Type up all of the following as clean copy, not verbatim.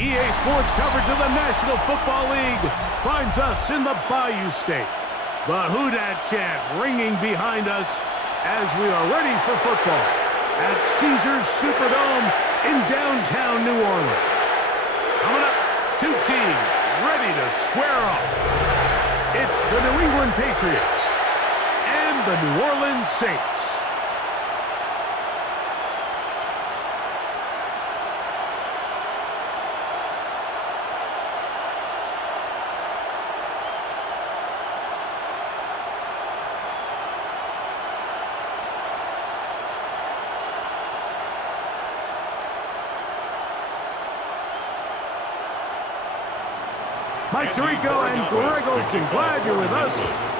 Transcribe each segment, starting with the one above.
EA Sports coverage of the National Football League finds us in the Bayou State. The Who Dat chant ringing behind us as we are ready for football at Caesars Superdome in downtown New Orleans. Coming up, two teams ready to square off. It's the New England Patriots and the New Orleans Saints. Mike Tirico and Greg Olson, glad you're with us.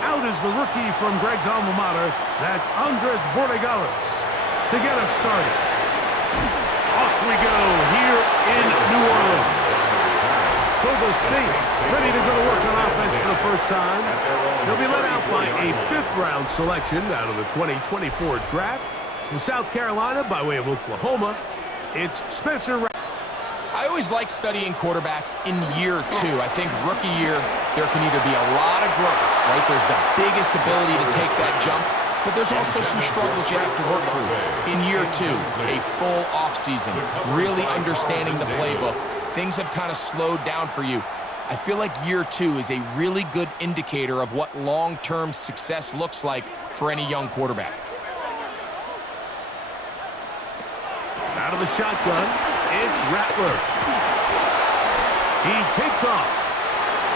Out is the rookie from Greg's alma mater. That's Andres Borregales to get us started. Off we go here in New Orleans. So the Saints ready to go to work on offense for the first time. They'll be led out by a fifth-round selection out of the 2024 draft. From South Carolina by way of Oklahoma, it's Spencer Rattler. I always like studying quarterbacks in year two. I think rookie year, there can either be a lot of growth, right? There's the biggest ability to take that jump, but there's also some struggles you have to work through. In year two, a full offseason, really understanding the playbook. Things have kind of slowed down for you. I feel like year two is a really good indicator of what long-term success looks like for any young quarterback. Out of the shotgun, it's Rattler. He takes off.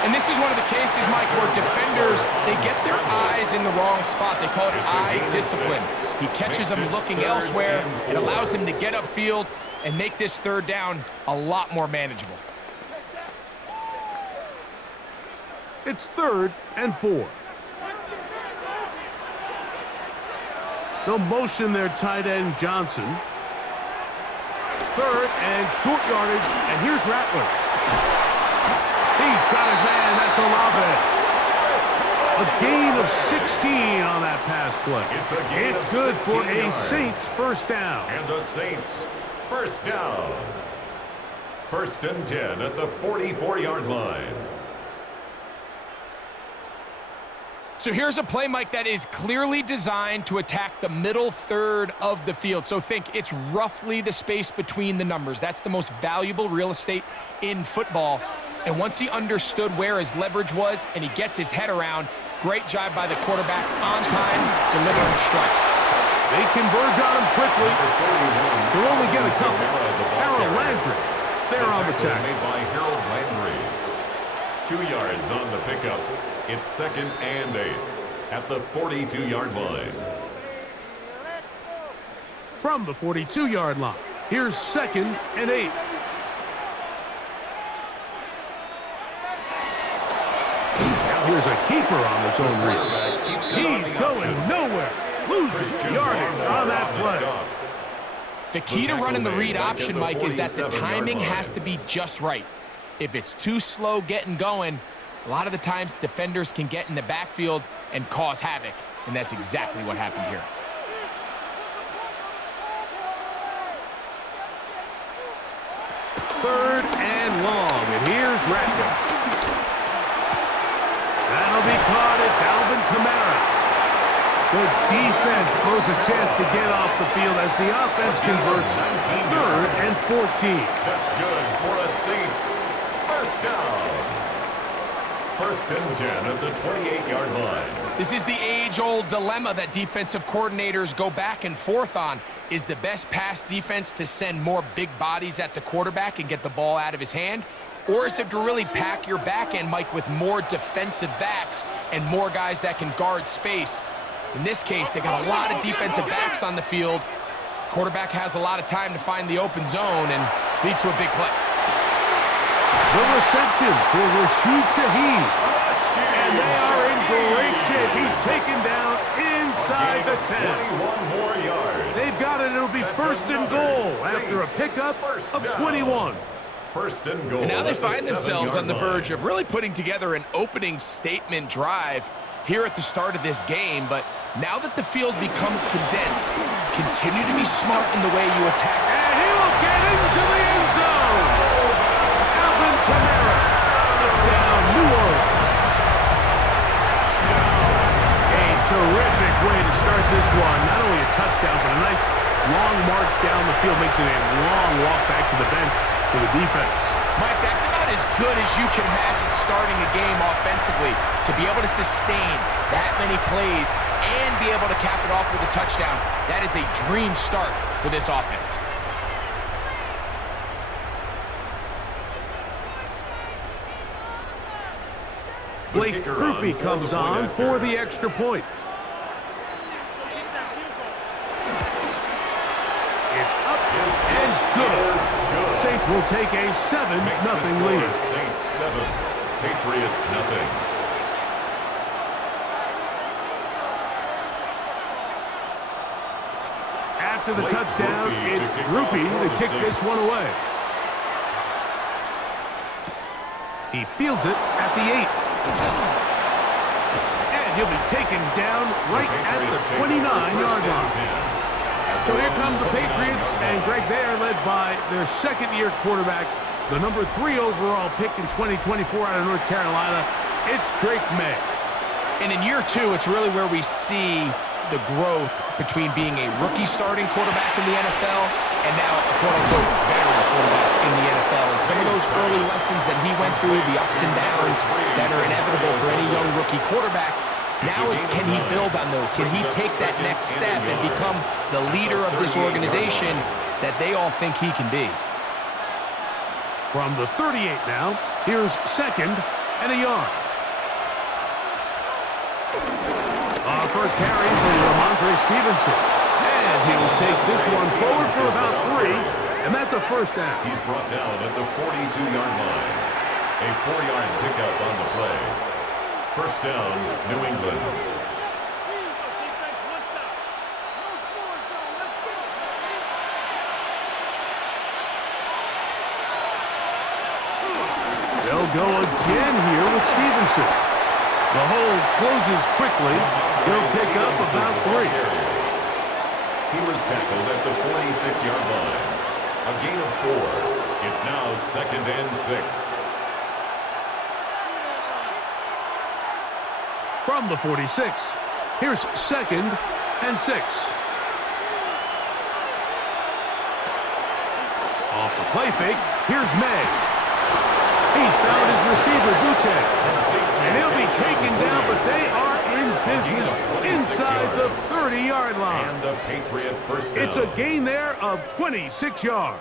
And this is one of the cases, Mike, where defenders, they get their eyes in the wrong spot. They call it eye discipline. He catches them looking elsewhere. It allows him to get upfield and make this third down a lot more manageable. It's 3rd and 4. They'll motion their tight end Johnson. 3rd and short yardage, and here's Rattler. He's got his man, that's Olave. A gain of 16 on that pass play. It's good for a Saints first down. And the Saints first down. 1st and 10 at the 44-yard line. So here's a play, Mike, that is clearly designed to attack the middle third of the field. So think it's roughly the space between the numbers. That's the most valuable real estate in football. And once he understood where his leverage was and he gets his head around, great job by the quarterback on time, delivering a strike. They converge on him quickly. They'll only get a couple. Harold Landry, they're on the tackle. Made by Harold Landry. 2 yards on the pickup. It's 2nd and 8 at the 42-yard line. From the 42-yard line, here's 2nd and 8. Now here's a keeper on his own read. He's going nowhere. Loses yardage on that play. The key to running the read option, Mike, is that the timing has to be just right. If it's too slow getting going, a lot of the times defenders can get in the backfield and cause havoc, and that's exactly what happened here. Third and long, and here's Rattler. That'll be caught. It's Alvin Kamara. The defense blows a chance to get off the field as the offense converts. 3rd and 14. That's good for a Saints first down. 1st and 10 at the 28-yard line. This is the age-old dilemma that defensive coordinators go back and forth on. Is the best pass defense to send more big bodies at the quarterback and get the ball out of his hand? Or is it to really pack your back end, Mike, with more defensive backs and more guys that can guard space? In this case, they got a lot of defensive backs on the field. Quarterback has a lot of time to find the open zone and leads to a big play. The reception for Rashid Shaheed. And they are in great shape. He's taken down inside the 10. 21 more yards. They've got it. It'll be 1st and goal after a pickup of 21. 1st and goal. And now they find themselves on the verge of really putting together an opening statement drive here at the start of this game. But now that the field becomes condensed, continue to be smart in the way you attack. And he will get into the end zone. field makes it a long walk back to the bench for the defense. Mike, that's about as good as you can imagine starting a game offensively. To be able to sustain that many plays and be able to cap it off with a touchdown, that is a dream start for this offense. Blake Grupe comes on for the extra point. It's up and good. Saints will take a 7-0 lead. Saints 7, Patriots nothing. After the touchdown, it's Grupe to kick this one away. He fields it at the 8. And he'll be taken down right at the 29-yard line. So here comes the Patriots, and Greg, they are led by their second-year quarterback, the number 3 overall pick in 2024 out of North Carolina. It's Drake Maye. And in year 2, it's really where we see the growth between being a rookie starting quarterback in the NFL and now a quote-unquote veteran quarterback in the NFL. And some of those early lessons that he went through, the ups and downs that are inevitable for any young rookie quarterback, now it's can he build on those? Can he take that next step and become the leader of this organization that they all think he can be? From the 38 now, here's 2nd and a yard. First carry for Ramondre Stevenson. And he'll take this one forward for about 3, and that's a first down. He's brought down at the 42-yard line. A 4-yard pickup on the play. First down, New England. They'll go again here with Stevenson. The hold closes quickly. He'll pick up about 3. He was tackled at the 46-yard line. A gain of 4. It's now 2nd and 6. From the 46, here's 2nd and 6. Off the play fake, here's Maye. He's found his receiver, Buche. And he'll be taken down, but they are in business inside the 30-yard line. And the Patriot first down. It's a gain there of 26 yards.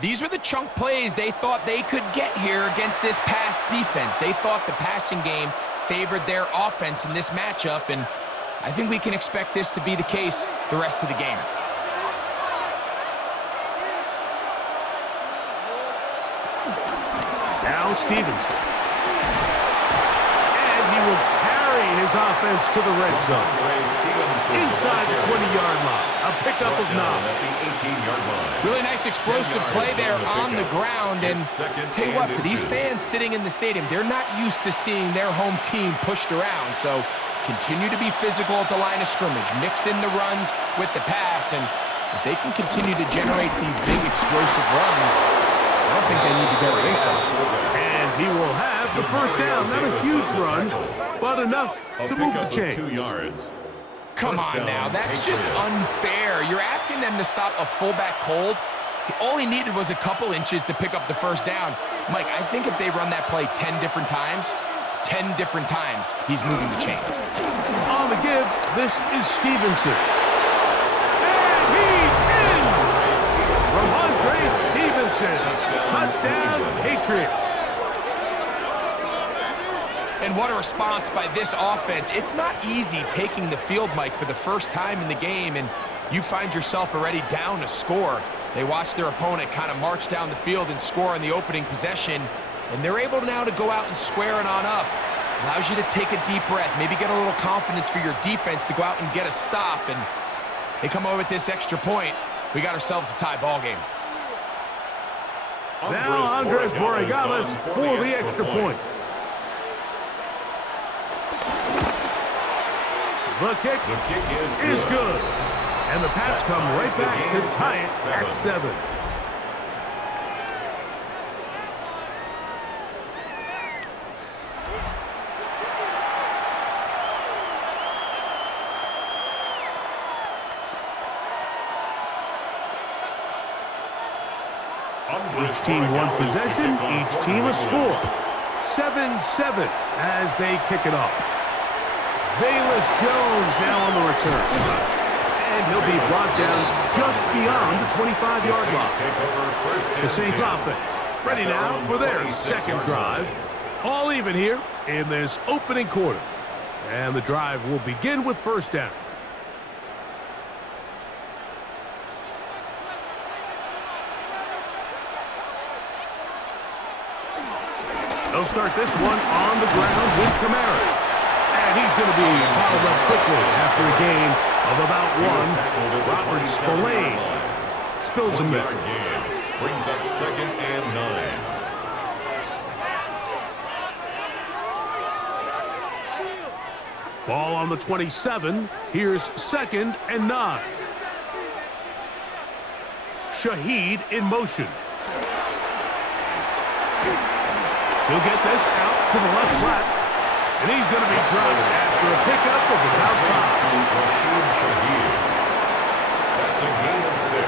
These are the chunk plays they thought they could get here against this pass defense. They thought the passing game favored their offense in this matchup, and I think we can expect this to be the case the rest of the game. Now Stevenson. And he will carry his offense to the red zone. Inside the 20-yard line. A pickup of 9. At the 18-yard line. Really nice explosive play there on the ground. And tell you what, for these fans sitting in the stadium, they're not used to seeing their home team pushed around. So continue to be physical at the line of scrimmage. Mix in the runs with the pass. And if they can continue to generate these big explosive runs, I don't think they need to go away from it. And he will have the first down. Not a huge run, but enough to move the chains. 2 yards. Come on now, that's just unfair. You're asking them to stop a fullback cold. All he needed was a couple inches to pick up the first down. Mike, I think if they run that play 10 different times, he's moving the chains. On the give, this is Stevenson. And he's in! Ramondre Stevenson. Touchdown, Patriots. And what a response by this offense. It's not easy taking the field, Mike, for the first time in the game, and you find yourself already down a score. They watch their opponent kind of march down the field and score on the opening possession, and they're able now to go out and square it on up. Allows you to take a deep breath, maybe get a little confidence for your defense to go out and get a stop, and they come over with this extra point. We got ourselves a tie ball game. Now Andres Borregales for the extra point. The kick is good. And the Pats come right back to tie it at 7. Each team one possession, each team a score. 7-7 as they kick it off. Valus Jones now on the return. And he'll be brought down just beyond the 25-yard line. The Saints offense ready now for their second drive. All even here in this opening quarter. And the drive will begin with first down. They'll start this one on the ground with Kamara. And he's going to be bottled up quickly after a gain of about one. Robert Spillane spills him there. Brings up 2nd and 9. Ball on the 27. Here's 2nd and 9. Shaheed in motion. He'll get this out to the left flat, and he's going to be dropped after a pickup of about 5. That's a gain of 6.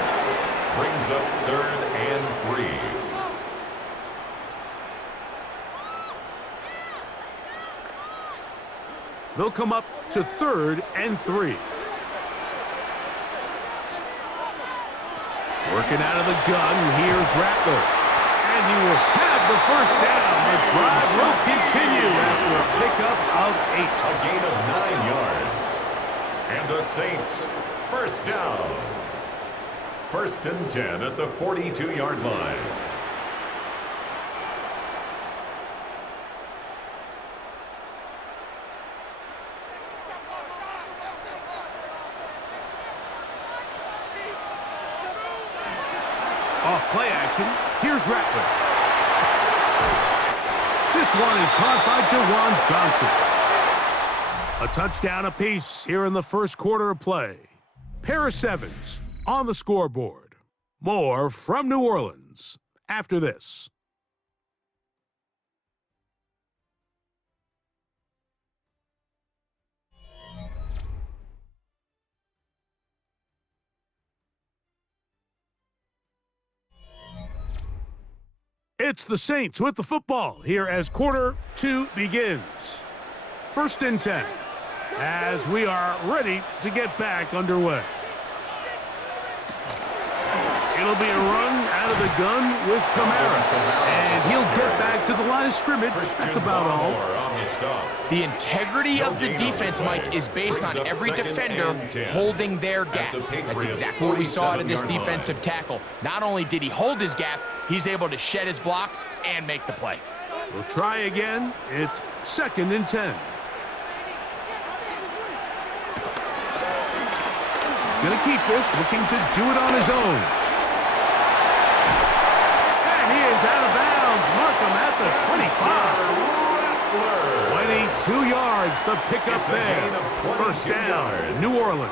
Brings up 3rd and 3. They'll come up to 3rd and 3. Working out of the gun, here's Rattler. And he will have the first down. The drive will continue after a pickup of 8. A gain of 9 yards. And the Saints, first down. 1st and 10 at the 42-yard line. Off play action, here's Rattler. This one is caught by Jawan Johnson. A touchdown apiece here in the first quarter of play. Paris Evans on the scoreboard. More from New Orleans after this. It's the Saints with the football here as quarter 2 begins. 1st and 10 as we are ready to get back underway. It'll be a run out of the gun with Kamara. And he'll get back to the line of scrimmage. That's about all. The integrity of the defense, Mike, is based on every defender holding their gap. That's exactly what we saw out of this defensive tackle. Not only did he hold his gap, he's able to shed his block and make the play. We'll try again. It's 2nd and 10. He's going to keep this, looking to do it on his own. And he is out of bounds. Mark him at the 25. 22 yards, the pickup there. First down, New Orleans.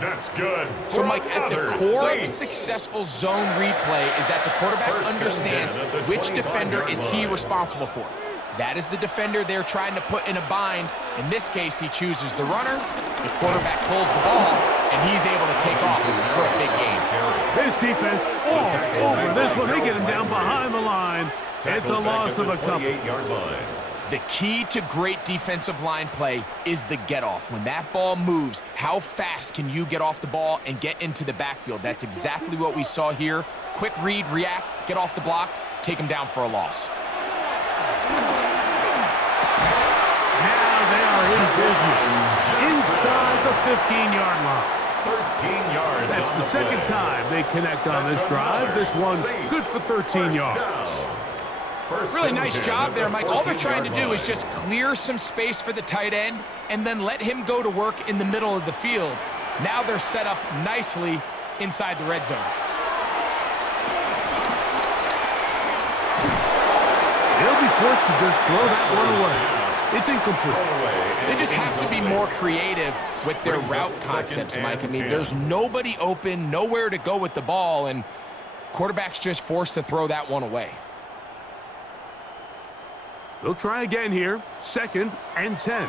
That's good. So, Mike, at the core of a successful zone replay is that the quarterback understands which defender is he responsible for. That is the defender they're trying to put in a bind. In this case, he chooses the runner. The quarterback pulls the ball, and he's able to take off for a big gain. His defense all over this one. They get him down behind the line. It's a loss of a couple. The key to great defensive line play is the get-off. When that ball moves, how fast can you get off the ball and get into the backfield? That's exactly what we saw here. Quick read, react, get off the block, take him down for a loss. Now they are in business inside the 15-yard line. 13 yards. That's the second time they connect on this drive. This one good for 13 yards. Really nice job there, Mike. All they're trying to do is just clear some space for the tight end and then let him go to work in the middle of the field. Now they're set up nicely inside the red zone. They'll be forced to just throw that one away. It's incomplete. They just have to be more creative with their route concepts, Mike. I mean, there's nobody open, nowhere to go with the ball, and quarterback's just forced to throw that one away. They'll try again here. 2nd and 10.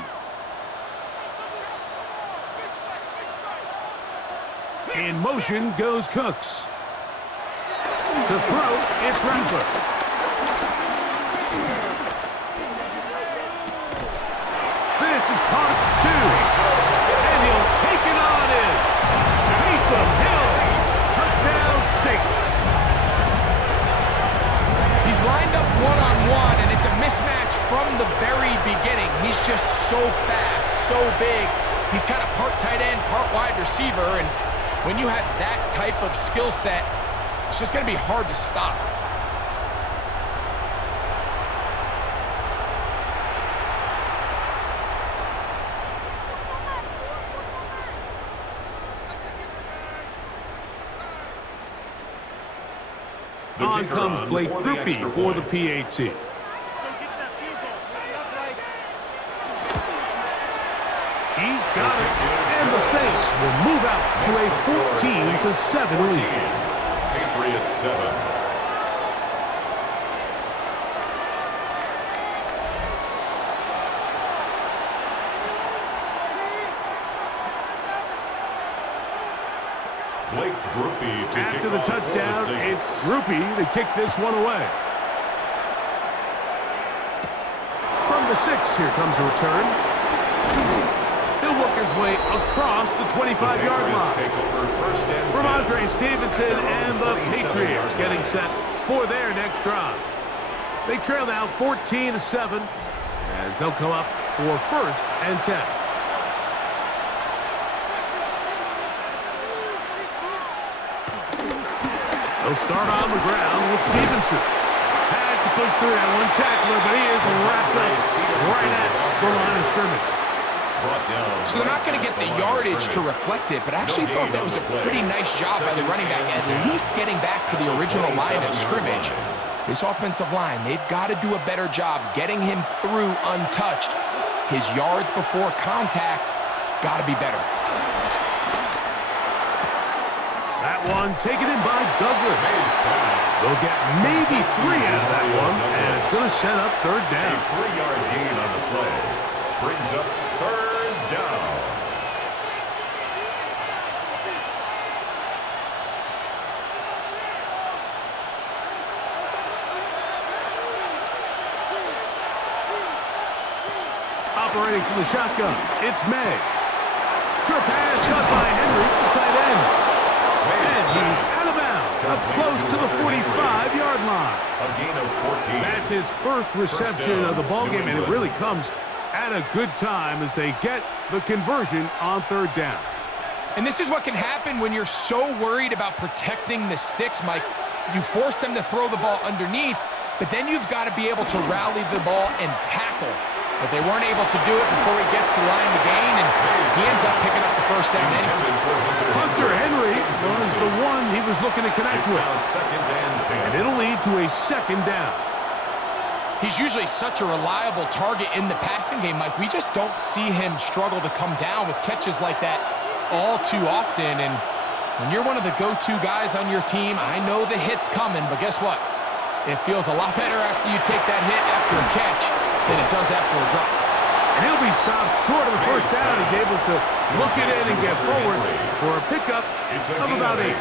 In motion goes Cooks. To throw, it's Rattler. This is caught at 2. And he'll take it on in. Taysom Hill. Touchdown, Saints. He's lined up one-on-one, and it's a mismatch from the very beginning. He's just so fast, so big. He's kind of part tight end, part wide receiver, and when you have that type of skill set, it's just going to be hard to stop. On comes Blake Groupie for the PAT. He's got it, and the Saints will move out to a 14-7 lead. Patriots 7. Blake Groupie to After kick the off touchdown, for the Saints. it's Groupie to kick this one away. From the 6, here comes a return. He'll work his way across the 25-yard line. Take over first and 10. Ramondre Stevenson and the Patriots getting set for their next drive. They trail now 14-7 as they'll come up for first and 10. They'll start on the ground with Stevenson. Had to push through that one tackler, but he is wrapped up right at the line of scrimmage. So they're not going to get the yardage to reflect it, but I actually thought that was a pretty nice job by the running back, at least getting back to the original line of scrimmage. This offensive line, they've got to do a better job getting him through untouched. His yards before contact got to be better. That one taken in by Douglas. They'll get maybe 3 out of that one, and it's going to set up third down. A 3-yard gain on the play brings up third down. Operating from the shotgun, it's Maye. Sure pass cut by Henry, the tight end. And he's out of bounds, up close to the 45-yard line. A gain of 14. That's his first reception of the ballgame, and it really comes at a good time as they get the conversion on third down. And this is what can happen when you're so worried about protecting the sticks, Mike. You force them to throw the ball underneath, but then you've got to be able to rally the ball and tackle. But they weren't able to do it before he gets the line to gain, and he ends up picking up the first down anyway. Hunter Henry was the one he was looking to connect with. Second and 10. And it'll lead to a second down. He's usually such a reliable target in the passing game, Mike. We just don't see him struggle to come down with catches like that all too often. And when you're one of the go-to guys on your team, I know the hit's coming, but guess what? It feels a lot better after you take that hit after a catch than it does after a drop. And he'll be stopped short of the first down. He's able to look it in and get forward for a pickup of about 8.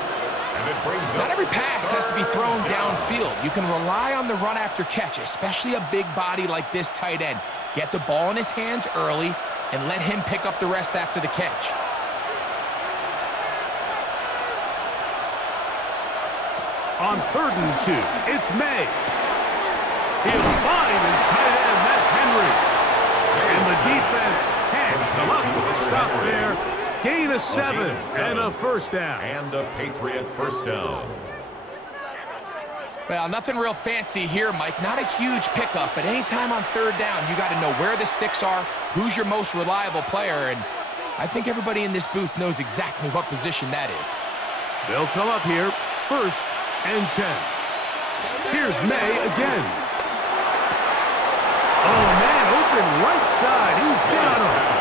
Not every pass has to be thrown downfield. You can rely on the run after catch, especially a big body like this tight end. Get the ball in his hands early and let him pick up the rest after the catch. On 3rd and 2, it's Maye. He'll find his tight end. That's Henry. And the defense can't come up with a stop there. Gain of 7 and a first down. And a Patriot first down. Well, nothing real fancy here, Mike. Not a huge pickup, but anytime on 3rd down, you got to know where the sticks are, who's your most reliable player, and I think everybody in this booth knows exactly what position that is. They'll come up here, 1st and 10. Here's Maye again. Oh, man, open right side. He's got him.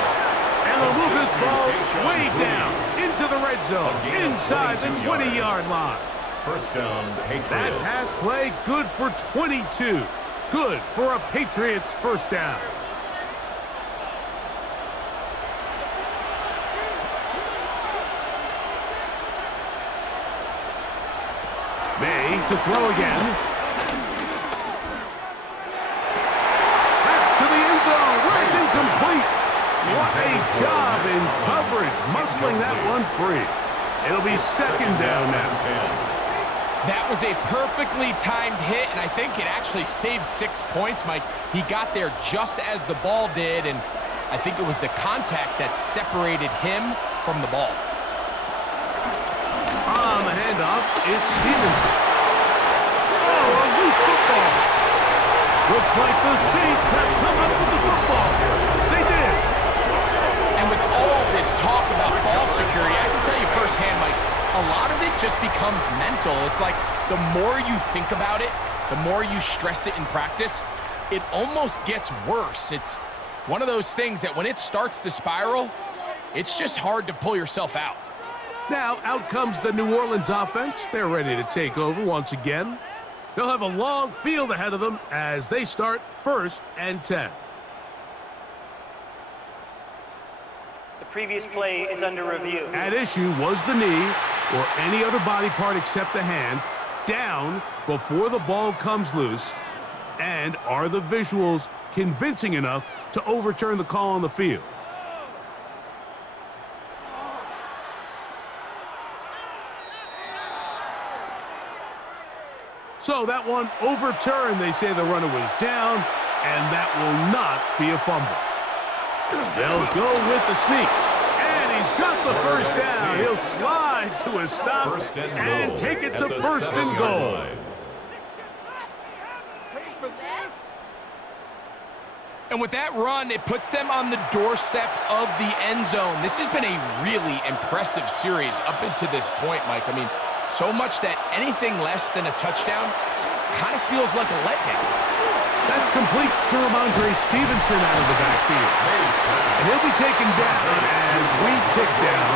And they'll move this ball way down into the red zone, inside the 20-yard line. First down, Patriots. That pass play, good for 22. Good for a Patriots first down. Maye to throw again. That's to the end zone, where it's incomplete. What a job in coverage, muscling that one free. It'll be second down now. That was a perfectly timed hit, and I think it actually saved 6 points, Mike. He got there just as the ball did, and I think it was the contact that separated him from the ball. On the handoff, it's Stevenson. Oh, a loose football. Looks like the Saints have come up with the football. They did. And with all this talk about ball security, I can tell you firsthand, Mike, a lot of it just becomes mental. It's like the more you think about it, the more you stress it in practice, it almost gets worse. It's one of those things that when it starts to spiral, it's just hard to pull yourself out. Now, out comes the New Orleans offense. They're ready to take over once again. They'll have a long field ahead of them as they start 1st and 10. The previous play is under review. At issue was the knee or any other body part except the hand down before the ball comes loose. And are the visuals convincing enough to overturn the call on the field? So that one overturned. They say the runner was down, and that will not be a fumble. They'll go with the sneak. And he's got the first down. He'll slide to a stop and take it to 1st and goal. And with that run, it puts them on the doorstep of the end zone. This has been a really impressive series up until this point, Mike. I mean, so much that anything less than a touchdown kind of feels like a letdown. That's complete to Ramondre Stevenson out of the backfield. And he'll be taken down as we tick down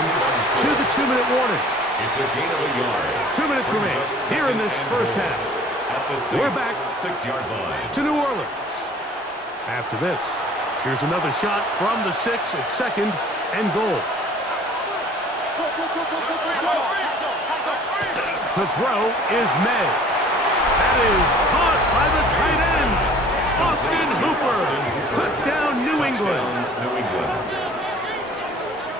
to the 2-minute warning. It's a gain of a yard. 2 minutes remain here in this first half. We're back 6-yard line to New Orleans. After this, here's another shot from the 6 at 2nd and goal. To throw is Maye. That is caught by the tight end, Austin Hooper. Touchdown, New England.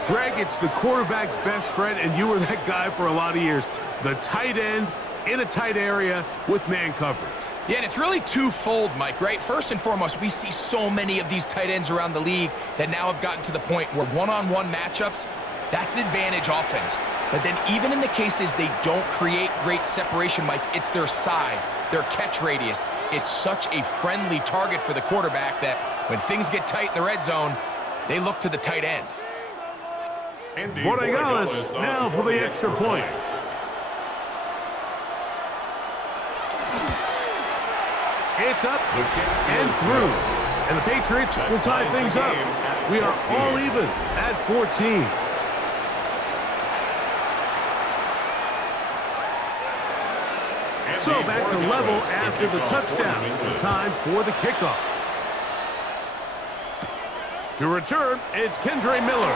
Greg, it's the quarterback's best friend, and you were that guy for a lot of years. The tight end in a tight area with man coverage. Yeah, and it's really twofold, Mike, right? First and foremost, we see so many of these tight ends around the league that now have gotten to the point where one-on-one matchups, that's advantage offense. But then even in the cases they don't create great separation, Mike, it's their size, their catch radius. It's such a friendly target for the quarterback that when things get tight in the red zone, they look to the tight end. Borregales now for the extra point. It's up and through. And the Patriots will tie things up. We are all even at 14. So back to level after the touchdown. Time for the kickoff. To return, it's Kendre Miller.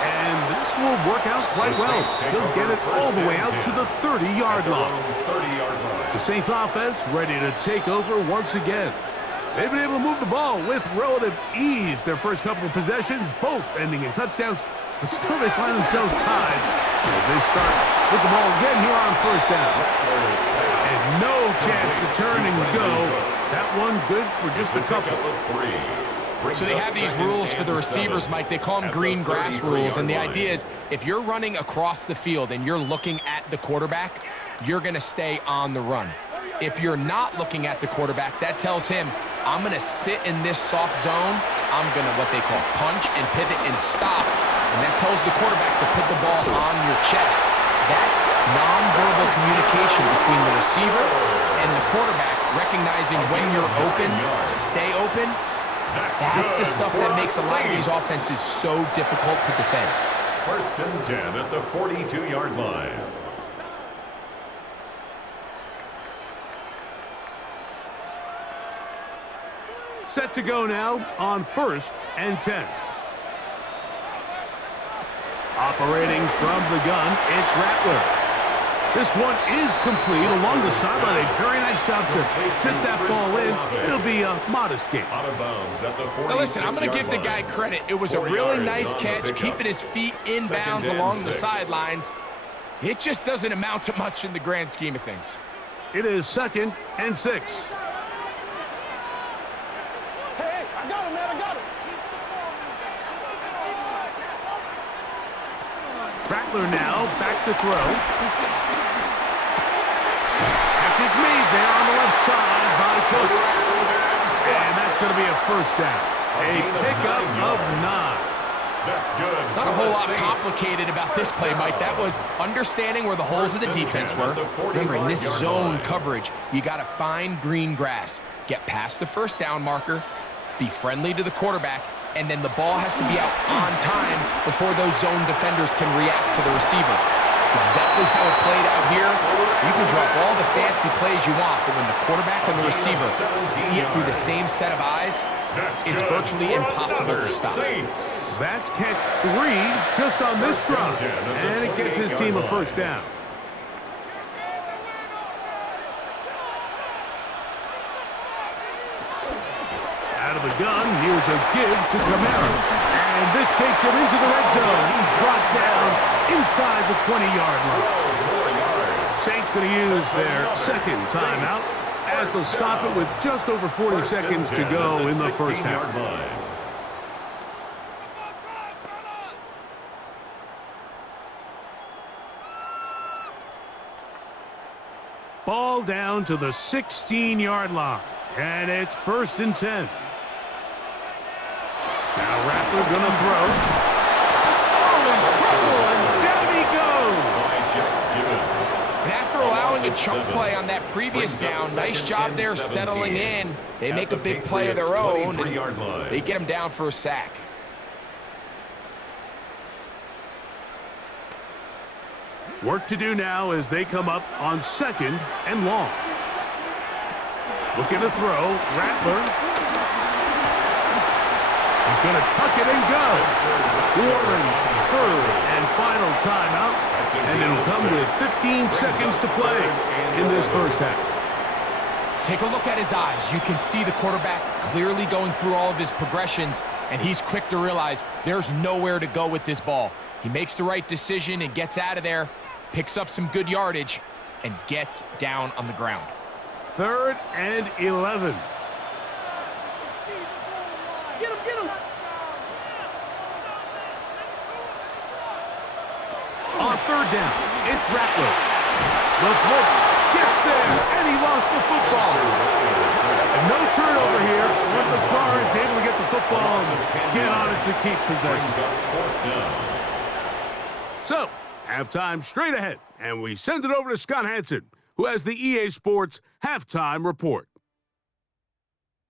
And this will work out quite well. He'll get it all the way out to the 30-yard line. The Saints offense ready to take over once again. They've been able to move the ball with relative ease. Their first couple of possessions, both ending in touchdowns, but still they find themselves tied as they start with the ball again here on 1st down. And no chance to turn and go. That one good for just a couple. So they have these rules for the receivers, Mike. They call them green grass rules, and the idea is if you're running across the field and you're looking at the quarterback, you're going to stay on the run. If you're not looking at the quarterback, that tells him, I'm going to sit in this soft zone. I'm going to what they call punch and pivot and stop. And that tells the quarterback to put the ball on your chest. That nonverbal communication between the receiver and the quarterback, recognizing when you're open, stay open, that's the stuff that makes a lot of these offenses so difficult to defend. 1st and 10 at the 42-yard line. Set to go now on 1st and 10. Operating from the gun, it's Rattler. This one is complete along the sideline. A very nice job to fit that ball in. It'll be a modest gain. Out of bounds at the 46-yard line. Now listen, I'm going to give the guy credit. It was a really nice catch, keeping his feet in bounds along the sidelines. It just doesn't amount to much in the grand scheme of things. It is 2nd and 6. Hey, I got him, man, I got him. Rattler now back to throw. Catch is made there on the left side by Cook. And that's going to be a first down. A pickup of 9. That's good. Not a whole lot complicated about this play, Mike. That was understanding where the holes of the defense were. Remember, in this zone coverage, you got to find green grass. Get past the first down marker, be friendly to the quarterback, and then the ball has to be out on time before those zone defenders can react to the receiver. It's exactly how it played out here. You can drop all the fancy plays you want, but when the quarterback and the receiver see it through the same set of eyes, it's virtually impossible to stop. That's catch 3 just on this drive, and it gets his team a first down. Out of the gun, here's a give to Camara. And this takes him into the red zone. He's brought down inside the 20-yard line. Saints going to use their second timeout as they'll stop it with just over 40 seconds to go in the first half. Ball down to the 16-yard line, and it's 1st and 10. Now Rattler going to throw. Oh, in trouble, and down he goes. And after allowing a chunk play on that previous down, nice job there settling in. They make a big play of their own, and they get him down for a sack. Work to do now as they come up on 2nd and long. Looking to throw, Rattler. He's going to tuck it and go. New Orleans, 3rd and final timeout. And it'll come with 15 seconds to play in this first half. Take a look at his eyes. You can see the quarterback clearly going through all of his progressions, and he's quick to realize there's nowhere to go with this ball. He makes the right decision and gets out of there, picks up some good yardage, and gets down on the ground. 3rd and 11. Get him, get him. On 3rd down, it's Rattler. The blitz gets there, and he lost the football. And no turnover here, but the guard's able to get the football and get on it to keep possession. So, halftime straight ahead, and we send it over to Scott Hansen, who has the EA Sports Halftime Report.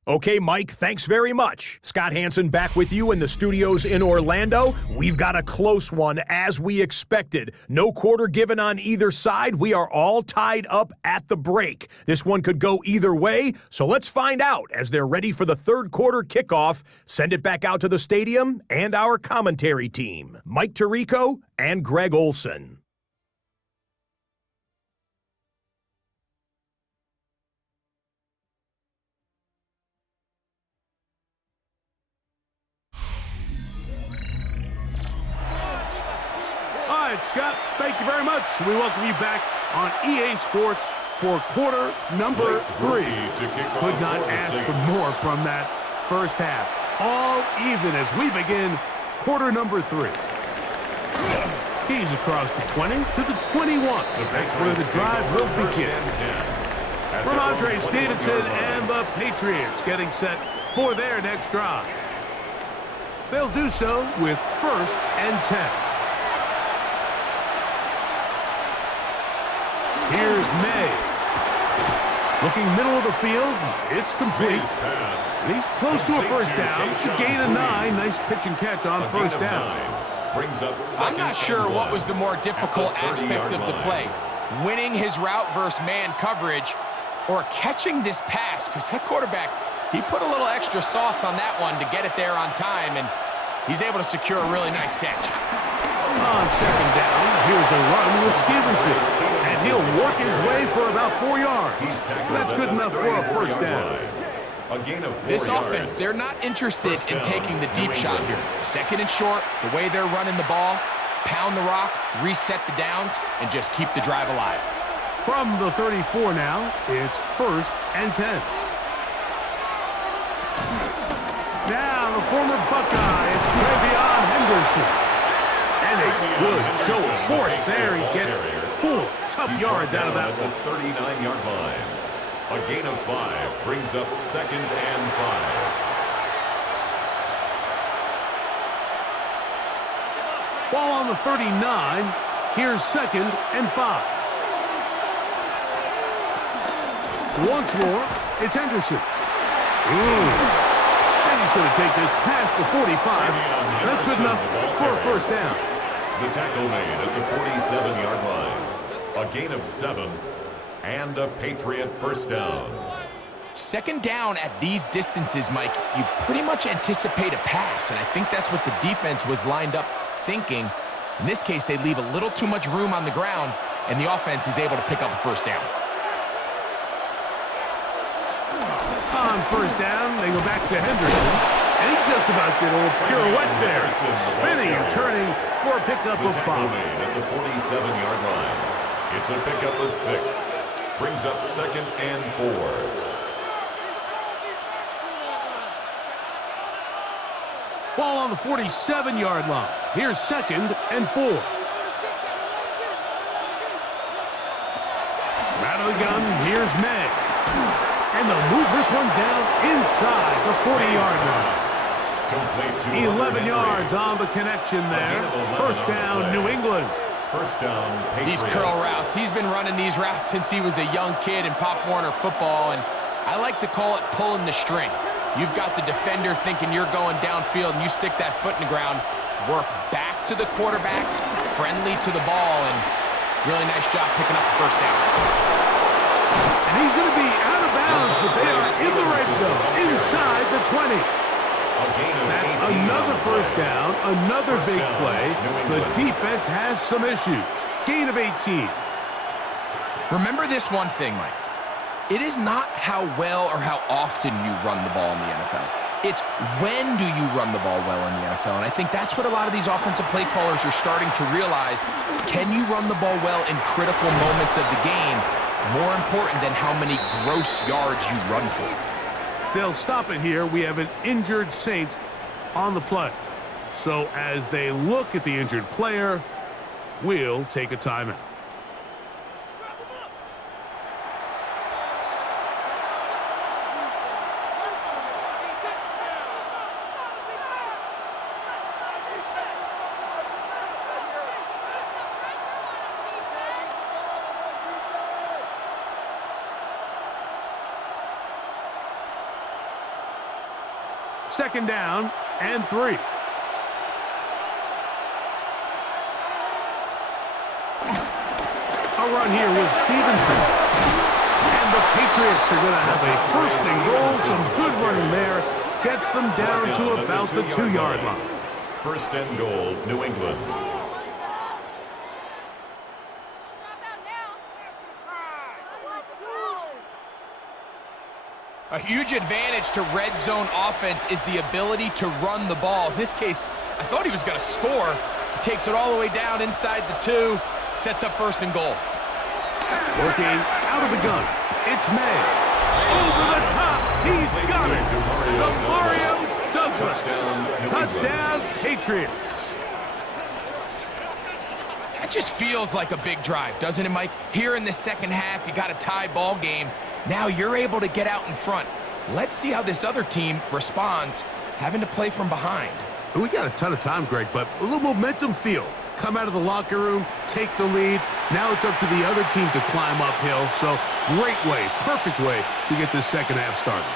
Okay, Mike, thanks very much. Scott Hansen back with you in the studios in Orlando. We've got a close one, as we expected. No quarter given on either side. We are all tied up at the break. This one could go either way, so let's find out as they're ready for the third quarter kickoff. Send it back out to the stadium and our commentary team, Mike Tirico and Greg Olson. All right, Scott, thank you very much. We welcome you back on EA Sports for quarter number 3. Could not ask for more from that first half. All even as we begin quarter number 3. He's across the 20 to the 21. That's where the drive will begin. Ramondre Stevenson and the Patriots getting set for their next drive. They'll do so with 1st and 10. Here's Maye. Looking middle of the field. It's complete. And he's close to a first down. Should gain a 9. Nice pitch and catch on first down. I'm not sure what was the more difficult aspect of the play. Winning his route versus man coverage or catching this pass, because that quarterback, he put a little extra sauce on that one to get it there on time, and he's able to secure a really nice catch. On second down, here's a run with Stevenson. And he'll work his way for about 4 yards. That's good enough for a first down. A gain of 4 This yards. offense, they're not interested in taking the deep shot here. Second and short, the way they're running the ball, pound the rock, reset the downs, and just keep the drive alive. From the 34 now, it's 1st and 10. Now the former Buckeye, it's Travion Henderson. And a good show of force there. He gets 4 tough yards out of that one. 39-yard line. A gain of 5 brings up 2nd and 5. Ball on the 39. Here's 2nd and 5. Once more, it's Henderson. And he's going to take this past the 45. That's good enough for a first down. The tackle made at the 47-yard line. A gain of 7 and a Patriot first down. Second down at these distances, Mike, you pretty much anticipate a pass, and I think that's what the defense was lined up thinking. In this case, they leave a little too much room on the ground, and the offense is able to pick up a first down. On first down, they go back to Henderson. And he just about did a little pirouette there. Spinning and turning for a pickup of 5. At the 47-yard line. It's a pickup of 6. Brings up 2nd and 4. Ball on the 47-yard line. Here's 2nd and 4. Out of the gun, here's Maye. And they'll move this one down inside the 40-yard line. 11 yards on the connection there. First down, New England. First down, Patriots. These curl routes, he's been running these routes since he was a young kid in Pop Warner football, and I like to call it pulling the string. You've got the defender thinking you're going downfield, and you stick that foot in the ground, work back to the quarterback, friendly to the ball, and really nice job picking up the first down. And he's going to be out of bounds, but they are in the red zone, inside the 20. That's another first down, another big play. The defense has some issues. Gain of 18. Remember this one thing, Mike. It is not how well or how often you run the ball in the NFL. It's when do you run the ball well in the NFL. And I think that's what a lot of these offensive play callers are starting to realize. Can you run the ball well in critical moments of the game? More important than how many gross yards you run for. They'll stop it here. We have an injured Saint on the play. So as they look at the injured player, we'll take a timeout. Second down and 3. A run here with Stevenson. And the Patriots are going to have a first and goal. Some good running there. Gets them down to about the 2-yard line. First and goal, New England. A huge advantage to red zone offense is the ability to run the ball. In this case, I thought he was going to score. He takes it all the way down inside the 2, sets up first and goal. Working out of the gun, it's Maye. Over the top, he's got it. To Mario Douglas. Touchdown, Patriots. That just feels like a big drive, doesn't it, Mike? Here in the second half, you got a tie ball game. Now you're able to get out in front. Let's see how this other team responds, having to play from behind. We got a ton of time, Greg, but a little momentum feel. Come out of the locker room, take the lead. Now it's up to the other team to climb uphill. So great way, perfect way to get this second half started.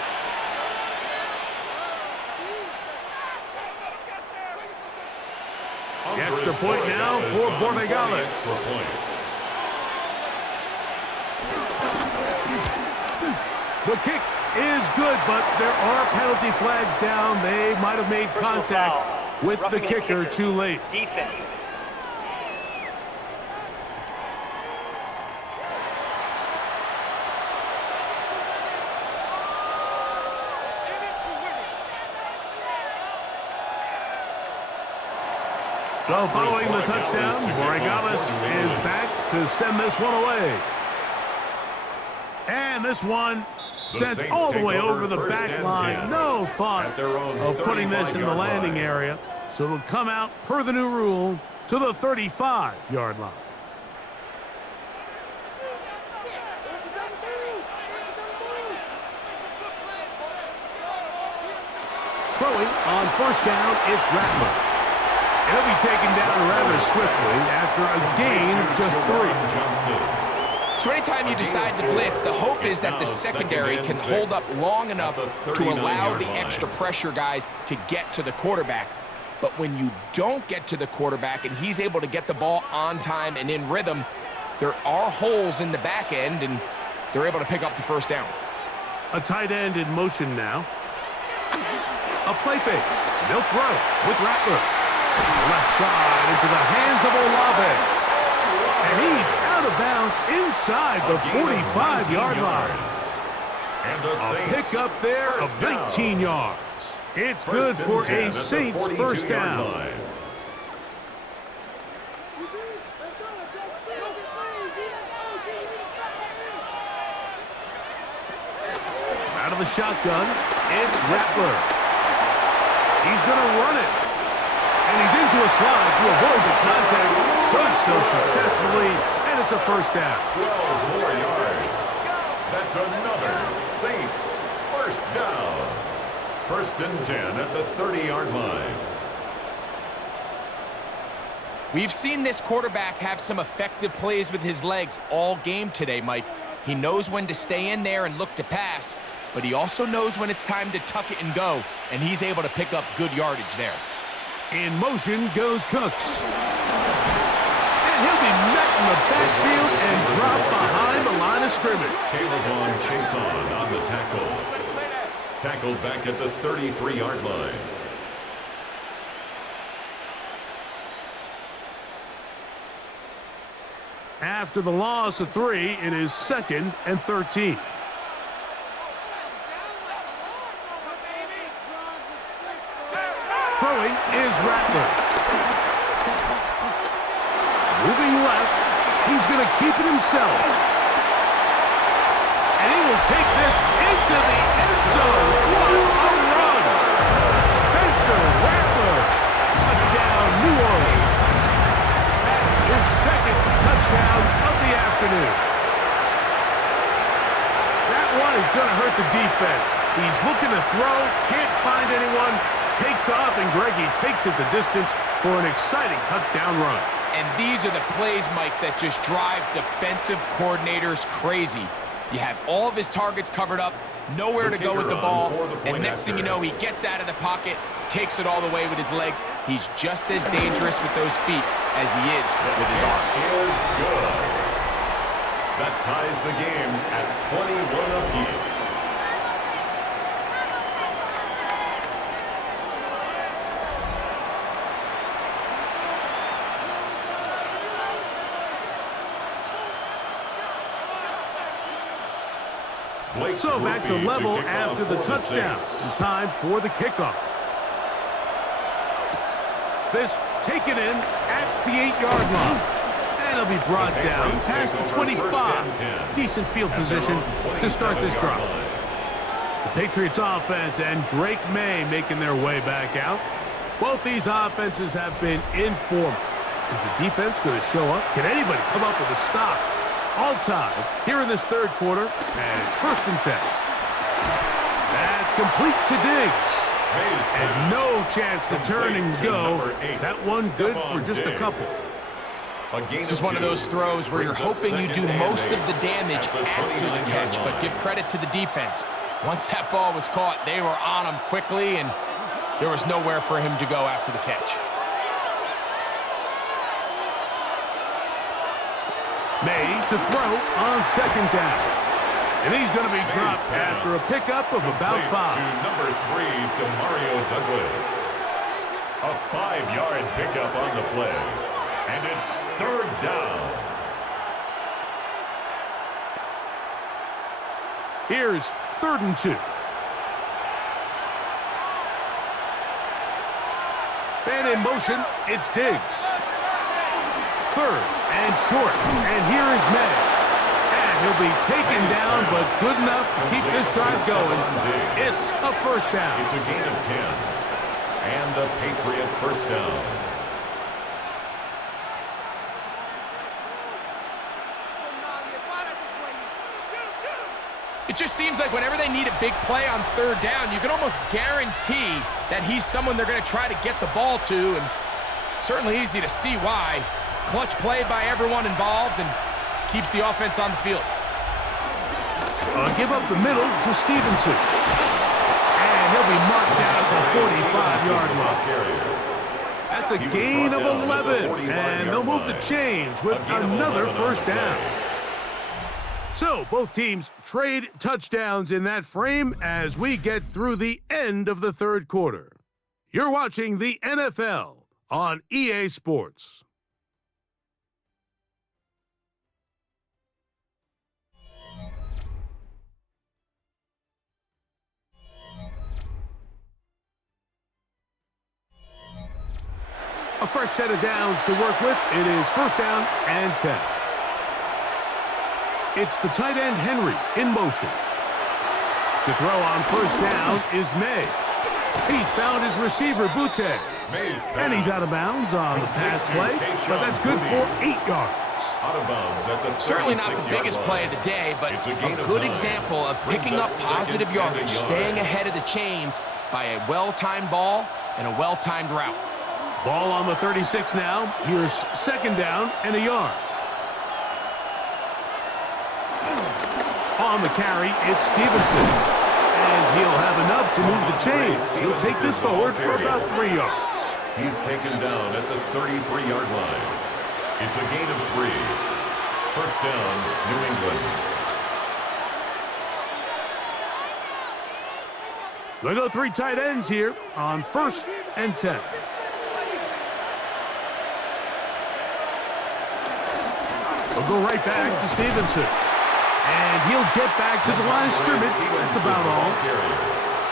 The extra point now for Borregales. The kick is good, but there are penalty flags down. They might have made contact with the kicker too late. Defense. So following the touchdown, Borregales is back to send this one away. And this one sent all the way over the back line. No thought of putting this in the landing area. So it'll come out, per the new rule, to the 35-yard line. Throwing on first down, it's Rattler. He'll be taken down rather swiftly after a gain of just 3. So anytime you decide to blitz, the hope is that the secondary can hold up long enough to allow the extra pressure guys to get to the quarterback. But when you don't get to the quarterback and he's able to get the ball on time and in rhythm, there are holes in the back end, and they're able to pick up the first down. A tight end in motion now. A play fake. They'll throw with Rattler. Left side into the hands of Olave. And he's out of bounds inside the 45-yard line. A pickup there of 19 yards. It's good for a Saints first down. Out of the shotgun, it's Rattler. He's going to run it. And he's into a slide to avoid the contact. Does so successfully, and it's a first down. 12 more yards. That's another Saints first down. First and 10 at the 30-yard line. We've seen this quarterback have some effective plays with his legs all game today, Mike. He knows when to stay in there and look to pass, but he also knows when it's time to tuck it and go, and he's able to pick up good yardage there. In motion goes Cooks. And he'll be met in the backfield and dropped behind the line of scrimmage. Caleb Chason on the tackle. Tackled back at the 33-yard line. After the loss of 3, it is 2nd and 13. Throwing is Rattler. Moving left, he's going to keep it himself. And he will take this into the end zone. What a run! Spencer Rattler, touchdown New Orleans. His second touchdown of the afternoon. That one is going to hurt the defense. He's looking to throw, can't find anyone, takes off, and Greggy takes it the distance for an exciting touchdown run. And these are the plays, Mike, that just drive defensive coordinators crazy. You have all of his targets covered up, nowhere to go with the ball, and next thing you know, he gets out of the pocket, takes it all the way with his legs. He's just as dangerous with those feet as he is with his arm. Is good. That ties the game at 21 apiece. So back to level after the touchdown. Time for the kickoff. This taken in at the 8-yard line. And it'll be brought down past the 25. Decent field position to start this drive. The Patriots offense and Drake Maye making their way back out. Both these offenses have been in form. Is the defense going to show up? Can anybody come up with a stop? All tied here in this third quarter, and it's 1st and 10. That's complete to Diggs. And no chance to turn and go. That one's good for just a couple. This is one of those throws where you're hoping you do most of the damage after the catch, but give credit to the defense. Once that ball was caught, they were on him quickly, and there was nowhere for him to go after the catch. Maye to throw on 2nd down. And he's going to be dropped after a pickup of about 5. To number 3, Demario Douglas. A 5-yard pickup on the play. And it's 3rd down. Here's 3rd and 2. And in motion, it's Diggs. Third and short. And here is Maye. And he'll be taken down, but good enough to keep this drive going. It's a first down. It's a gain of 10. And a Patriot first down. It just seems like whenever they need a big play on third down, you can almost guarantee that he's someone they're going to try to get the ball to, and certainly easy to see why. Clutch play by everyone involved and keeps the offense on the field. Give up the middle to Stevenson. And he'll be marked down at the 45-yard line. That's a gain of 11, and they'll move the chains with another first down. So, both teams trade touchdowns in that frame as we get through the end of the third quarter. You're watching the NFL on EA Sports. A fresh set of downs to work with. It is first down and 10. It's the tight end, Henry, in motion. To throw on first down is Maye. He's found his receiver, Butte. And he's out of bounds on the pass play, but that's good for 8 yards. Out of bounds at the Certainly not the biggest play of the day, but a good example of picking up positive yardage, staying ahead of the chains by a well-timed ball and a well-timed route. Ball on the 36 now. Here's second down and a yard. On the carry, it's Stevenson. And he'll have enough to move the chains. He'll take this forward for about 3 yards. He's taken down at the 33-yard line. It's a gain of 3. First down, New England. They go 3 tight ends here on first and 10. We'll go right back to Stevenson. And he'll get back to the line of scrimmage. That's about all.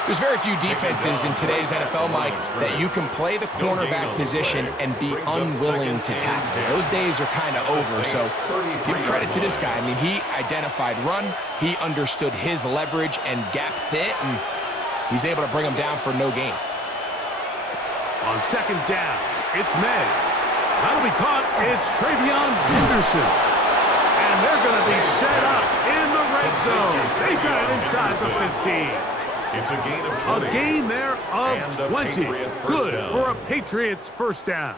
There's very few defenses in today's NFL, Mike, that you can play the cornerback position and be unwilling to tackle. Those days are kind of over, so give credit to this guy. I mean, he identified run, he understood his leverage and gap fit, and he's able to bring him down for no gain. On second down, it's Maye. That'll be caught. It's Travion Henderson. And they're going to be set up in the red zone. They've got it inside the 15. It's a gain of 20. A gain there of 20. Good for a Patriots first down.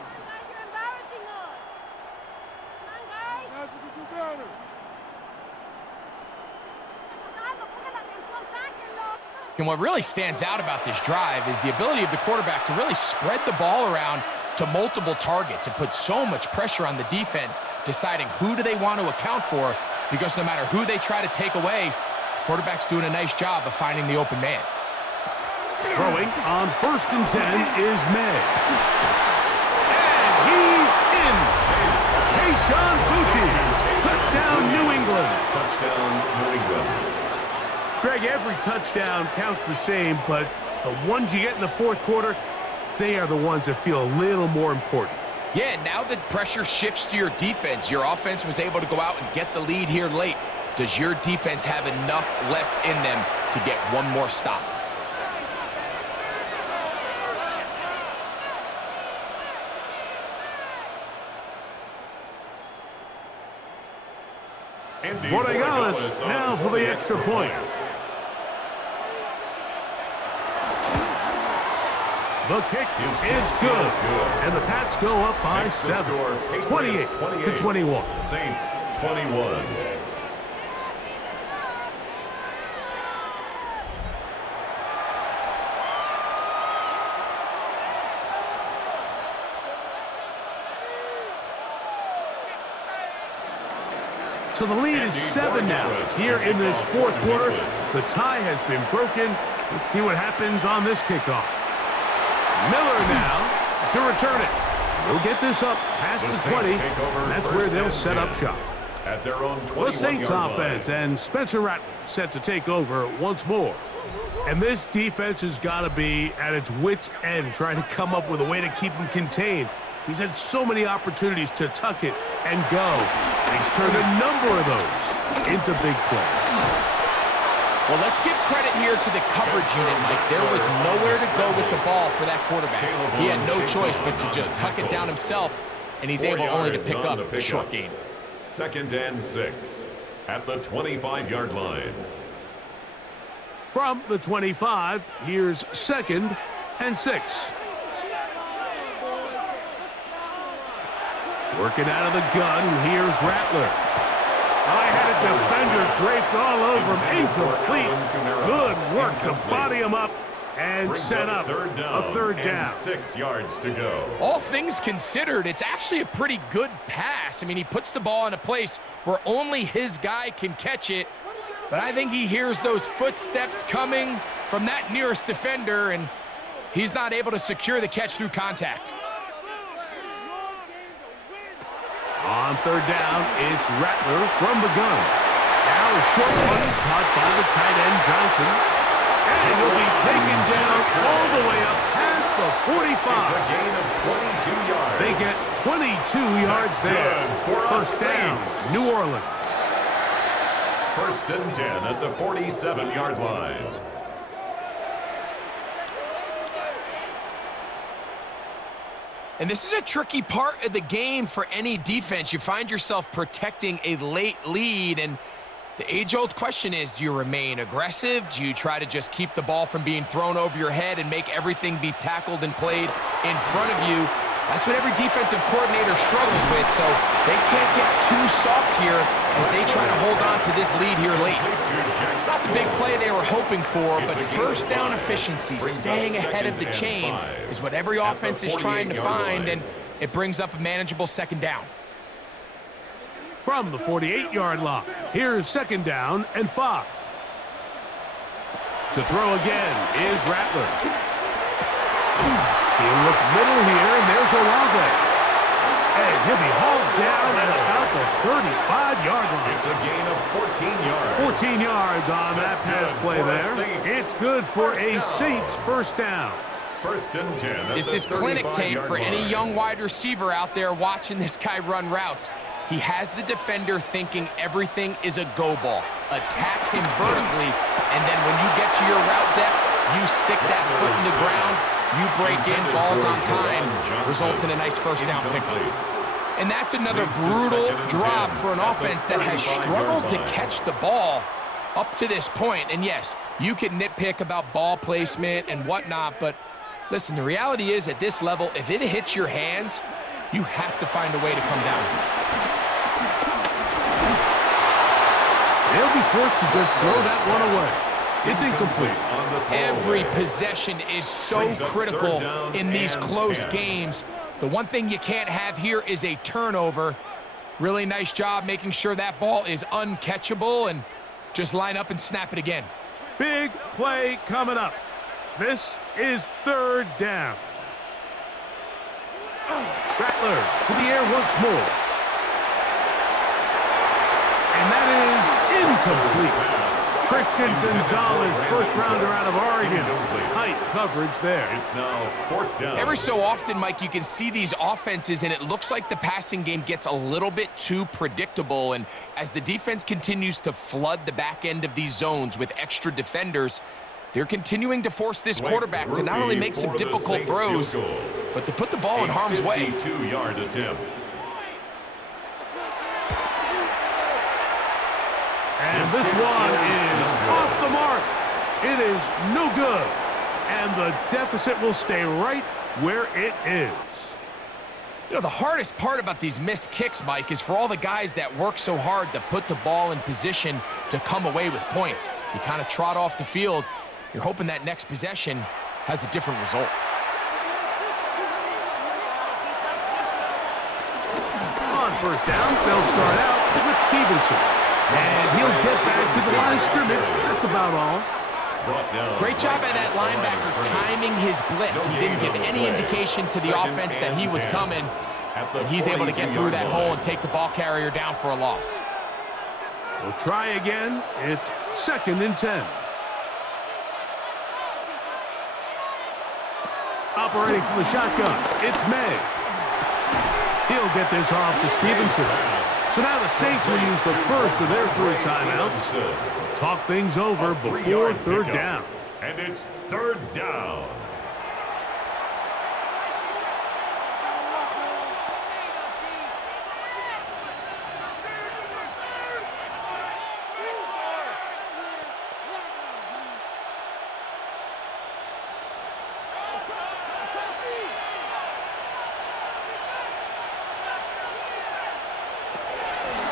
And what really stands out about this drive is the ability of the quarterback to really spread the ball around to multiple targets and put so much pressure on the defense, deciding who do they want to account for, because no matter who they try to take away, the quarterback's doing a nice job of finding the open man. Throwing on first and 10 is Maye. And he's in. Kayshon Boutte. Touchdown, New England. Touchdown, New England. Greg, every touchdown counts the same, but the ones you get in the fourth quarter, they are the ones that feel a little more important. Yeah, now that pressure shifts to your defense, your offense was able to go out and get the lead here late. Does your defense have enough left in them to get one more stop? Borregales now for the extra point. The kick is good, and the Pats go up by 7, 28-21. Saints 21. So the lead is 7 now. Here in this fourth quarter, the tie has been broken. Let's see what happens on this kickoff. Miller now to return it. They'll get this up past the 20, and that's where they'll set up shop. at their own 21-yard The Saints offense line. and Spencer Rattler set to take over once more. And this defense has got to be at its wits' end, trying to come up with a way to keep him contained. He's had so many opportunities to tuck it and go, and he's turned a number of those into big plays. Well, let's give credit here to the coverage unit, Mike. There was nowhere to go with the ball for that quarterback. He had no choice but to just tuck it down himself, and he's able only to pick up a short gain. 2nd and 6 at the 25-yard line. From the 25, here's 2nd and 6. Working out of the gun, here's Rattler. I had a defender draped all over him. Incomplete. Good work to body him up and set up a third down. 6 yards to go. All things considered, it's actually a pretty good pass. I mean, he puts the ball in a place where only his guy can catch it. But I think he hears those footsteps coming from that nearest defender, and he's not able to secure the catch through contact. On third down, it's Rattler from the gun. Now a short one caught by the tight end Johnson. And he'll be taken down all the way up past the 45. It's a gain of 22 yards. They get 22 yards there. First down, New Orleans. 1st and 10 at the 47-yard line. And this is a tricky part of the game for any defense. You find yourself protecting a late lead, and the age-old question is, do you remain aggressive? Do you try to just keep the ball from being thrown over your head and make everything be tackled and played in front of you? That's what every defensive coordinator struggles with, so they can't get too soft here as they try to hold on to this lead here late. It's not the big play they were hoping for, but first down efficiency, staying ahead of the chains, is what every offense is trying to find, and it brings up a manageable 2nd down. From the 48-yard line, here's 2nd down and 5. To throw again is Rattler. He'll look middle here, and there's Olave. And he'll be hauled down at about the 35-yard line. It's a gain of 14 yards. 14 yards on that pass play there. It's good for a Saints first down. 1st and 10 at This the is clinic tape 35-yard for any line. young wide receiver out there watching this guy run routes. He has the defender thinking everything is a go ball. Attack him vertically, and then when you get to your route depth, you stick that foot in the ground, you break in, balls on time, results in a nice first down pickup. And that's another brutal drop for an offense that has struggled to catch the ball up to this point. And yes, you can nitpick about ball placement and whatnot, but listen, the reality is at this level, if it hits your hands, you have to find a way to come down with it. They'll be forced to just throw that one away. It's incomplete. Every possession is so critical in these close games. The one thing you can't have here is a turnover. Really nice job making sure that ball is uncatchable, and just line up and snap it again. Big play coming up. This is 3rd down. Rattler to the air once more. And that is incomplete. Christian Gonzalez, first rounder out of Oregon. Tight coverage there. It's now 4th down. Every so often, Mike, you can see these offenses, and it looks like the passing game gets a little bit too predictable. And as the defense continues to flood the back end of these zones with extra defenders, they're continuing to force this quarterback to not only make some difficult throws, but to put the ball in harm's way. 52-yard attempt. And this one is off the mark. It is no good. And the deficit will stay right where it is. You know, the hardest part about these missed kicks, Mike, is for all the guys that work so hard to put the ball in position to come away with points. You kind of trot off the field. You're hoping that next possession has a different result. On first down, they'll start out with Stevenson. And he'll get back to the line of scrimmage. That's about all. Great job by that linebacker timing his blitz. He didn't give any indication to the offense that he was coming. And he's able to get through that hole and take the ball carrier down for a loss. We'll try again. It's 2nd and 10. Operating from the shotgun, it's Maye. He'll get this off to Stevenson. So now the Saints will use the first of their 3 timeouts. Talk things over before 3rd down. And it's 3rd down.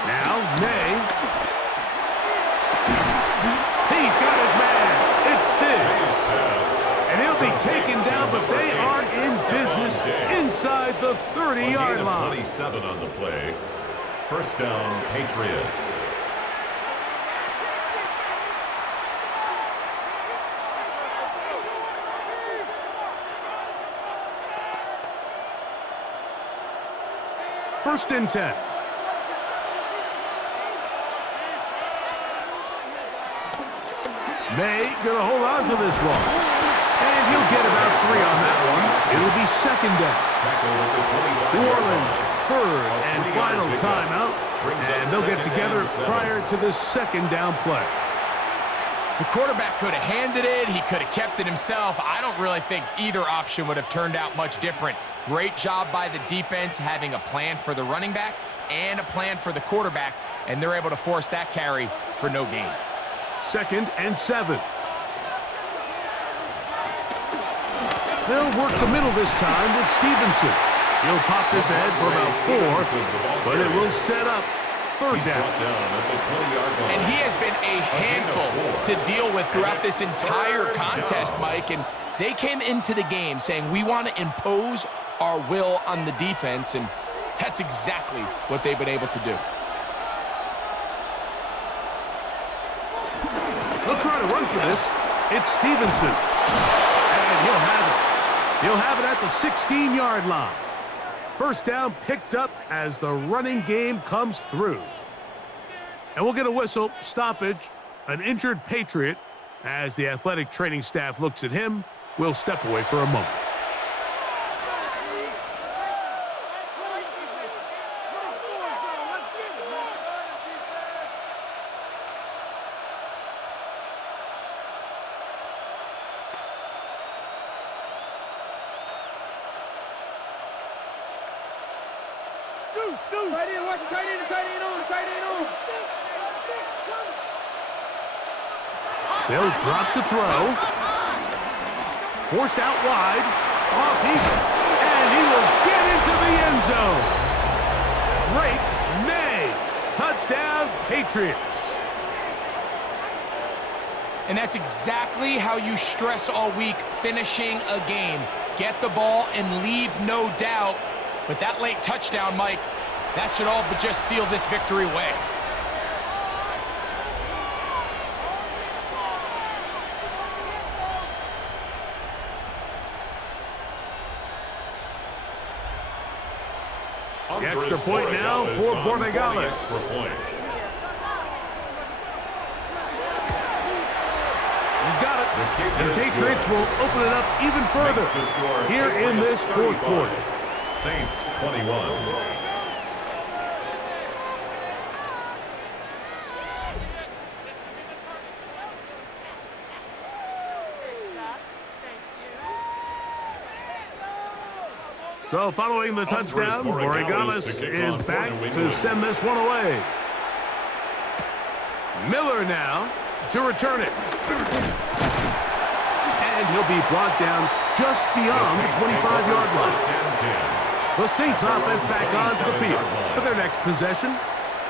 Now, Maye. He's got his man. It's Diggs. And he'll be taken down, but they are in business inside the 30-yard line. 27 on the play. 1st down, Patriots. First and 10. Maye gonna hold on to this one. And he'll get about 3 on that one. It'll be 2nd down. New Orleans, 3rd and final timeout. And they'll get together prior to the 2nd down play. The quarterback could have handed it. He could have kept it himself. I don't really think either option would have turned out much different. Great job by the defense having a plan for the running back and a plan for the quarterback, and they're able to force that carry for no gain. 2nd and 7. They'll work the middle this time with Stevenson. He'll pop this ahead for about 4, but it will set up 3rd down. And he has been a handful to deal with throughout this entire contest, Mike, and they came into the game saying we want to impose our will on the defense, and that's exactly what they've been able to do. They'll try to run for this. It's Stevenson. And he'll have it. He'll have it at the 16-yard line. 1st down picked up as the running game comes through. And we'll get a whistle, stoppage, an injured Patriot. As the athletic training staff looks at him, we'll step away for a moment. Tight end, watch the tight end, the tight end on, the tight end on. They'll drop to throw. Forced out wide. Off he's, and he will get into the end zone. Drake Maye. Touchdown, Patriots. And that's exactly how you stress all week, finishing a game. Get the ball and leave no doubt. But that late touchdown, Mike, that should all but just seal this victory away. The extra point now for Borregales. He's got it. And the Patriots will open it up even further here in this 4th quarter. Saints 21. So following the touchdown, Borregales is back to send this one away. Miller now to return it. And he'll be brought down just beyond the 25-yard line. The Saints offense back onto the field for their next possession.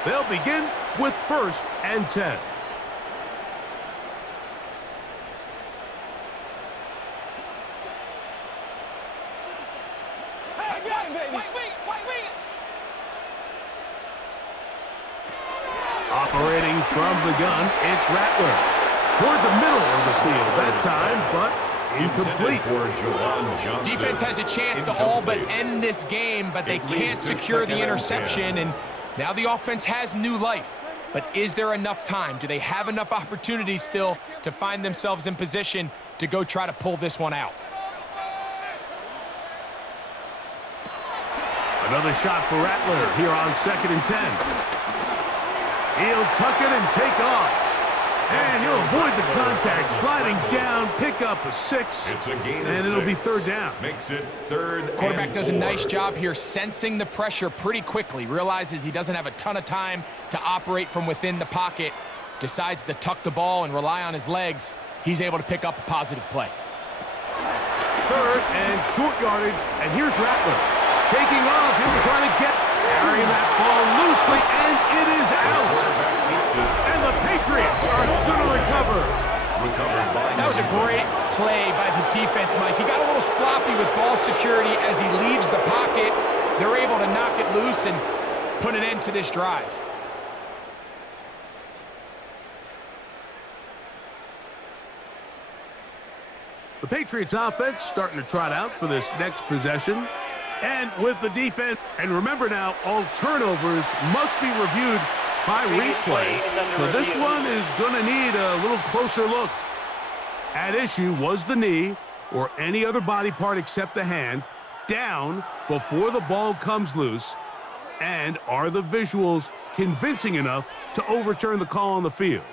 They'll begin with 1st and 10. Operating from the gun, it's Rattler. Toward the middle of the field that time, but incomplete. Defense has a chance to all but end this game, but they can't secure the interception, and now the offense has new life. but is there enough time? Do they have enough opportunities still to find themselves in position to go try to pull this one out? Another shot for Rattler here on 2nd and 10. He'll tuck it and take off. And he'll avoid the contact, sliding down, pick up a 6, It's a gain and of it'll be 6. 3rd down. Makes it 3rd Quarterback and does a 4. nice job here sensing the pressure pretty quickly, realizes he doesn't have a ton of time to operate from within the pocket, decides to tuck the ball and rely on his legs. He's able to pick up a positive play. 3rd and short yardage, and here's Rattler. Taking off, he was trying to carrying that ball loosely, and it is out. Quarterback keeps it. And the Patriots are going to recover. Recovered by That was a great play by the defense, Mike. He got a little sloppy with ball security as he leaves the pocket. They're able to knock it loose and put an end to this drive. The Patriots offense starting to trot out for this next possession. And with the defense, and remember now, all turnovers must be reviewed by replay. So this one is going to need a little closer look. At issue was the knee or any other body part except the hand down before the ball comes loose. And are the visuals convincing enough to overturn the call on the field?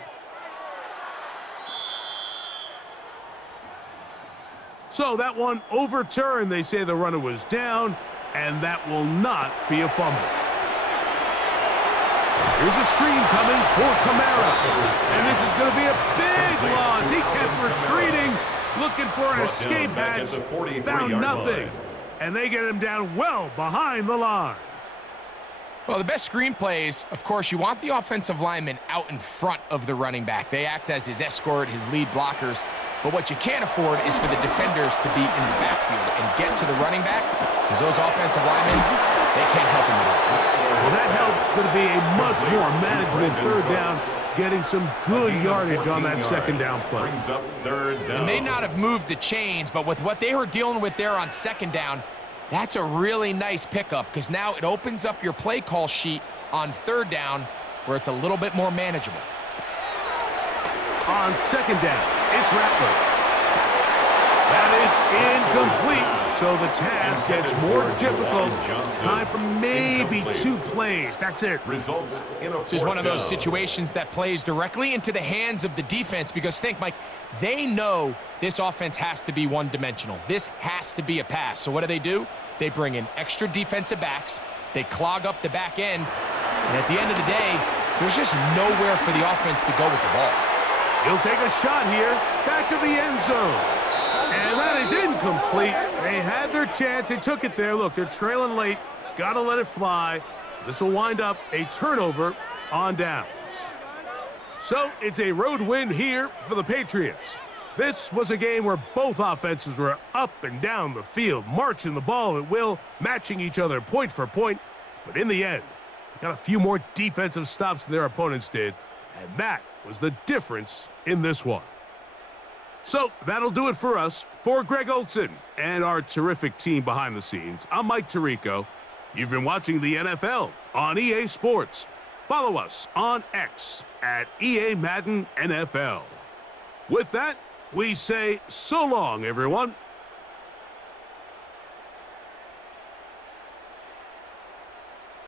So that one overturned. They say the runner was down, and that will not be a fumble. Here's a screen coming for Kamara. And this is going to be a big loss. He kept retreating, looking for an escape hatch, found nothing. And they get him down well behind the line. Well, the best screen plays, of course, you want the offensive lineman out in front of the running back. They act as his escort, his lead blockers. But what you can't afford is for the defenders to be in the backfield and get to the running back, because those offensive linemen, they can't help him at all. Well, that helps. Going to be a much more manageable 3rd down, getting some good yardage on that 2nd down play. Brings up 3rd down. They may not have moved the chains, but with what they were dealing with there on 2nd down, that's a really nice pickup, because now it opens up your play call sheet on 3rd down where it's a little bit more manageable. On 2nd down, it's Rattler. That is incomplete, so the task gets more difficult. Time for maybe 2 plays. That's it. Results in a This is one of those 4th down. situations that plays directly into the hands of the defense, because think, Mike, they know this offense has to be one-dimensional. This has to be a pass. So what do? They bring in extra defensive backs. They clog up the back end. And at the end of the day, there's just nowhere for the offense to go with the ball. He'll take a shot here, back of the end zone. And that is incomplete. They had their chance. They took it there. Look, they're trailing late. Got to let it fly. This will wind up a turnover on downs. So it's a road win here for the Patriots. This was a game where both offenses were up and down the field, marching the ball at will, matching each other point for point. But in the end, they got a few more defensive stops than their opponents did, and that was the difference in this one. So that'll do it for us. For Greg Olson and our terrific team behind the scenes, I'm Mike Tirico. You've been watching the NFL on EA Sports. Follow us on X at EA Madden NFL. With that, we say so long, everyone.